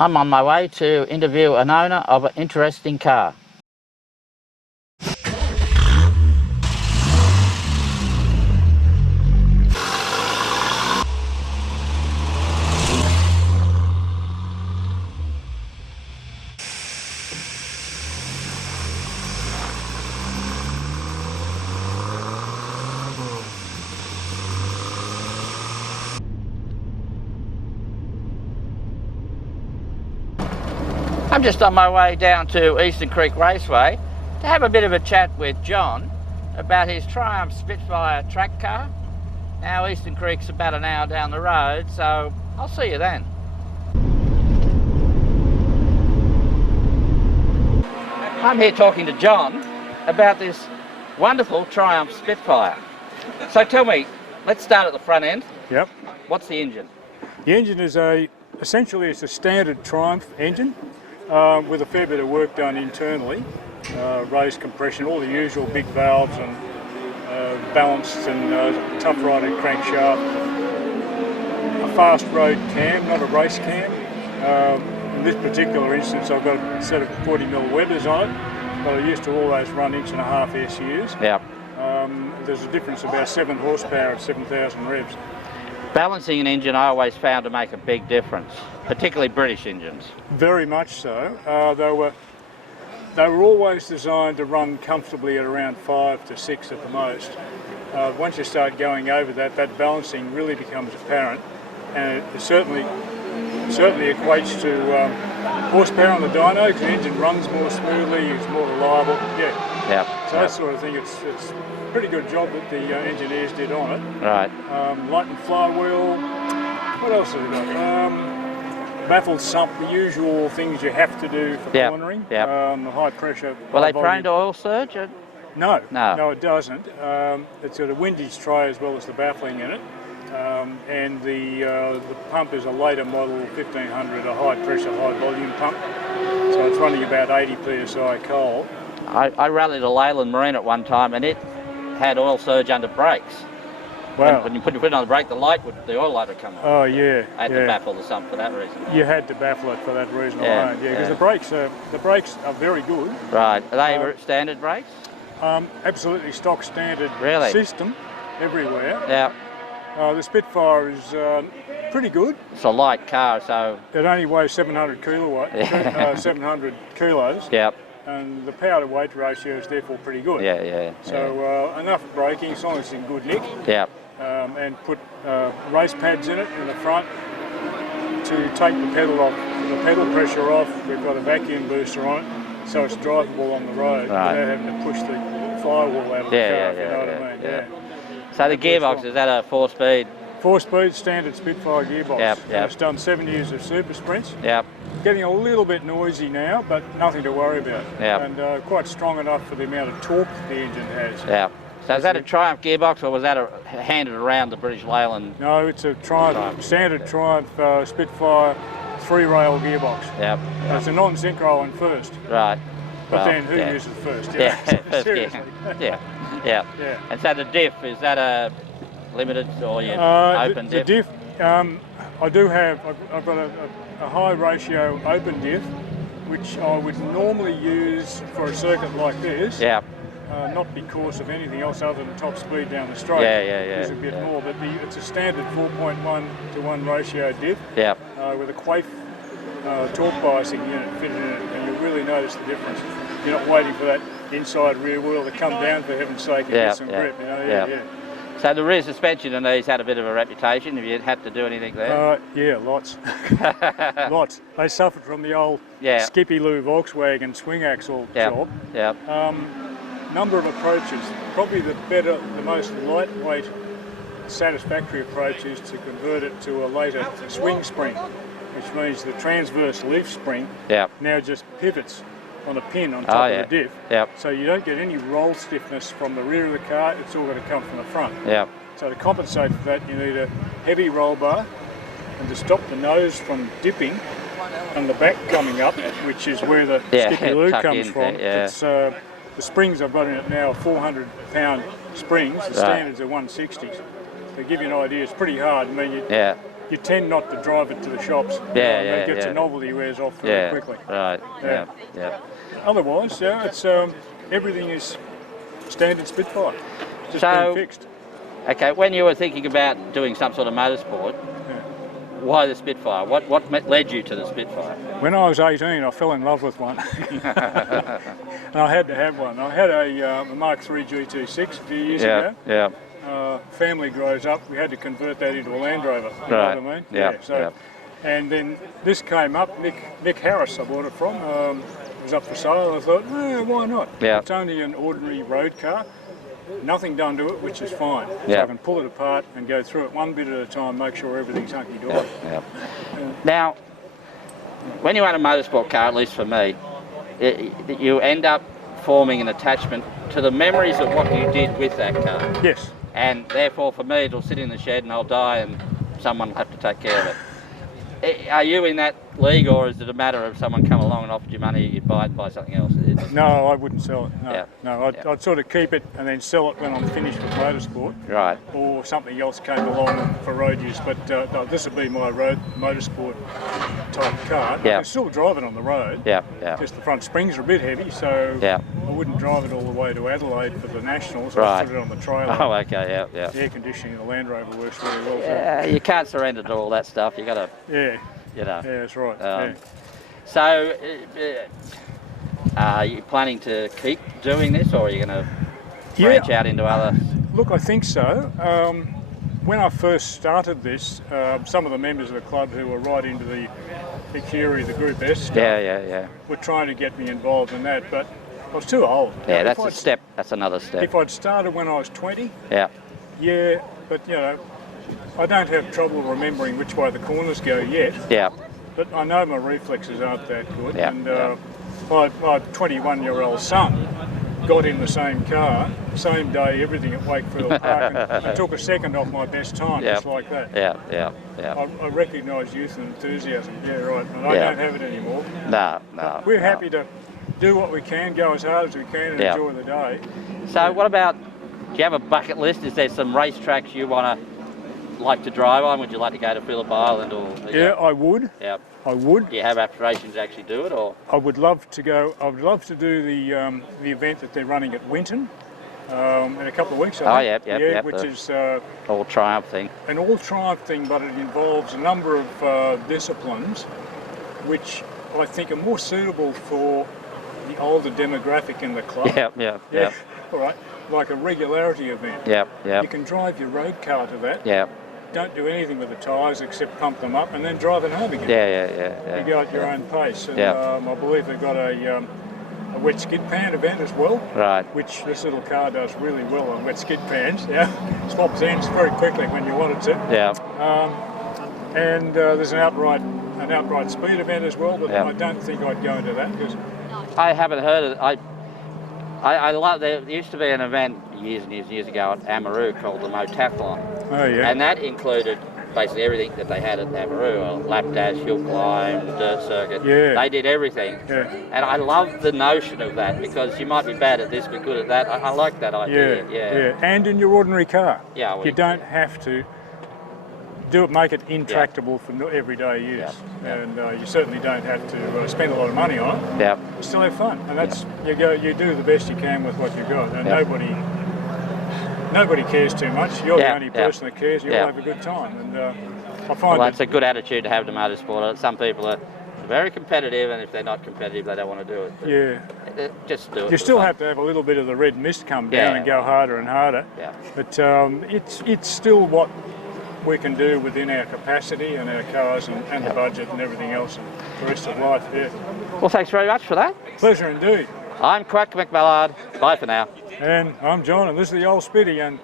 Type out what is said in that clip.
I'm on my way to interview an owner of an interesting car. I'm just on my way down to Eastern Creek Raceway to have a bit of a chat with John about his Triumph Spitfire track car. Now Eastern Creek's about an hour down the road, so I'll see you then. I'm here talking to John about this wonderful Triumph Spitfire. So tell me, let's start at the front end. Yep. What's the engine? The engine is essentially it's a standard Triumph engine with a fair bit of work done internally. Raised compression, all the usual big valves and balanced and tough riding crankshaft. A fast road cam, not a race cam. In this particular instance I've got a set of 40mm Webbers on it, but I used to always run 1.5 SUs. Yeah. There's a difference of about 7 horsepower at 7,000 revs. Balancing an engine I always found to make a big difference, particularly British engines. Very much so. They were always designed to run comfortably at around 5 to 6 at the most. Once you start going over that, that balancing really becomes apparent, and it certainly equates to horsepower on the dyno, because the engine runs more smoothly, it's more reliable. Yeah. So that sort of thing, it's a pretty good job that the engineers did on it. Right. Light and flywheel. What else have we got? Baffled sump, the usual things you have to do for cornering. The high pressure. Were they prone to oil surge? No, it doesn't. It's got a windage tray as well as the baffling in it. And the pump is a later model 1500, a high pressure, high volume pump. So it's running about 80 psi coal. I rallied a Leyland Marine at one time and it had oil surge under brakes. Wow. When you put it on the brake, the oil light would come on. Oh yeah. I had to baffle the sump for that reason. You had to baffle it for that reason alone. Yeah, because the brakes are very good. Right. Are they standard brakes? Absolutely stock standard system everywhere. Yeah. The Spitfire is pretty good. It's a light car, so it only weighs 700 kilos. Yep. And the power to weight ratio is therefore pretty good. So enough braking as long as it's in good nick. Yep. And put race pads in it in the front to take the pedal pressure off. We've got a vacuum booster on it, so it's drivable on the road without having to push the firewall out of the car. If you know what I mean? Yeah. So the gearbox, is that a 4-speed? 4-speed standard Spitfire gearbox. Yep. It's done 7 years of super sprints. Yep. Getting a little bit noisy now, but nothing to worry about. Yep. And quite strong enough for the amount of torque the engine has. Yeah. So is that a Triumph gearbox, or was that handed around the British Leyland? No, it's a standard Triumph Spitfire 3-rail gearbox. Yep. It's a non-synchro in first. Right. But then who uses first? Seriously. Yeah. And so the diff, is that a limited or open diff? The diff, I do have, I've got a high ratio open diff, which I would normally use for a circuit like this. Yeah. Not because of anything else other than top speed down the straight. Use a bit more, but it's a standard 4.1:1 ratio diff. Yeah. With a Quaife torque biasing unit fitted in it, and you really notice the difference. You're not waiting for that inside rear wheel to come down, for heaven's sake, and get some grip. You know? So the rear suspension in these had a bit of a reputation. Have you had to do anything there? Yeah, lots. Lots. They suffered from the old Skippy Loo Volkswagen swing axle job. Number of approaches. Probably the most lightweight, satisfactory approach is to convert it to a later swing spring, which means the transverse leaf spring now just pivots on a pin on top of the diff. So you don't get any roll stiffness from the rear of the car, it's all going to come from the front. So to compensate for that, you need a heavy roll bar and to stop the nose from dipping and the back coming up, which is where the skippy loo comes from. It's, the springs I've got in it now are 400-pound springs. The standards are 160s. To give you an idea, it's pretty hard. I mean, you tend not to drive it to the shops. It gets a novelty, wears off very quickly. Otherwise, it's everything is standard Spitfire. Just been fixed. Okay, when you were thinking about doing some sort of motorsport, why the Spitfire? What led you to the Spitfire? When I was 18, I fell in love with one. And I had to have one. I had a Mark III GT6 a few years ago. Family grows up, we had to convert that into a Land Rover. You know what I mean? And then this came up, Nick Harris I bought it from. It was up for sale, and I thought, why not? It's only an ordinary road car. Nothing done to it, which is fine. So I can pull it apart and go through it one bit at a time, make sure everything's hunky-dory. Now, when you own a motorsport car, at least for me, you end up forming an attachment to the memories of what you did with that car. Yes. And therefore, for me, it'll sit in the shed and I'll die and someone will have to take care of it. Are you in that league, or is it a matter of someone come along and offered you money, you'd buy it and buy something else? No, I wouldn't sell it. No, I'd sort of keep it and then sell it when I'm finished with motorsport. Right. Or something else came along for road use. But no, this would be my road motorsport type car. I can still drive it on the road. Just the front springs are a bit heavy, so I wouldn't drive it all the way to Adelaide for the Nationals. I'd put it on the trailer. Oh, okay, The air conditioning in the Land Rover works really well. Yeah, you can't surrender to all that stuff. You got to. You know. Yeah, that's right. So, are you planning to keep doing this, or are you going to branch out into other? Look, I think so. When I first started this, some of the members of the club who were right into the Curie, the Group S stuff, were trying to get me involved in that, but I was too old. Yeah, that's a step. That's another step. If I'd started when I was 20, but you know, I don't have trouble remembering which way the corners go yet. But I know my reflexes aren't that good. And my 21-year-old son got in the same car, same day, everything at Wakefield Park, and I took a second off my best time, just like that. I recognise youth and enthusiasm. Yeah, right. And I don't have it anymore. No. We're happy to do what we can, go as hard as we can, and enjoy the day. So, what about? Do you have a bucket list? Is there some racetracks you want to like to drive on? Would you like to go to Phillip Island or? I would. I would. Do you have aspirations to actually do it, or? I would love to go. I would love to do the event that they're running at Winton in a couple of weeks. I think. Which is all Triumph thing. An all Triumph thing, but it involves a number of disciplines, which I think are more suitable for the older demographic in the club. All right. Like a regularity event. You can drive your road car to that. Don't do anything with the tyres except pump them up and then drive it home again. You go at your own pace. And I believe they've got a wet skid pan event as well. Which this little car does really well on wet skid pans. Swaps ends very quickly when you want it to. And there's an outright speed event as well, but I don't think I'd go into that because I haven't heard of it. I love. There used to be an event years and years ago at Amaroo called the Motathlon. And that included basically everything that they had at Amaroo: a lap dash, hill climb, dirt circuit. They did everything. And I love the notion of that because you might be bad at this but good at that. I like that idea. And in your ordinary car. Well, you don't have to make it intractable for everyday use. And you certainly don't have to spend a lot of money on it. Still have fun, and that's you do the best you can with what you've got. And nobody cares too much. You're the only person that cares. You'll have a good time, and I find that's a good attitude to have to motorsport. Some people are very competitive, and if they're not competitive, they don't want to do it. But just do it. You still have to have a little bit of the red mist come down and go harder and harder. But it's still what we can do within our capacity and our cars and the budget and everything else and the rest of life. Well, thanks very much for that. Pleasure indeed. I'm Quack McMallard. Bye for now. And I'm John, and this is the old Spitty. And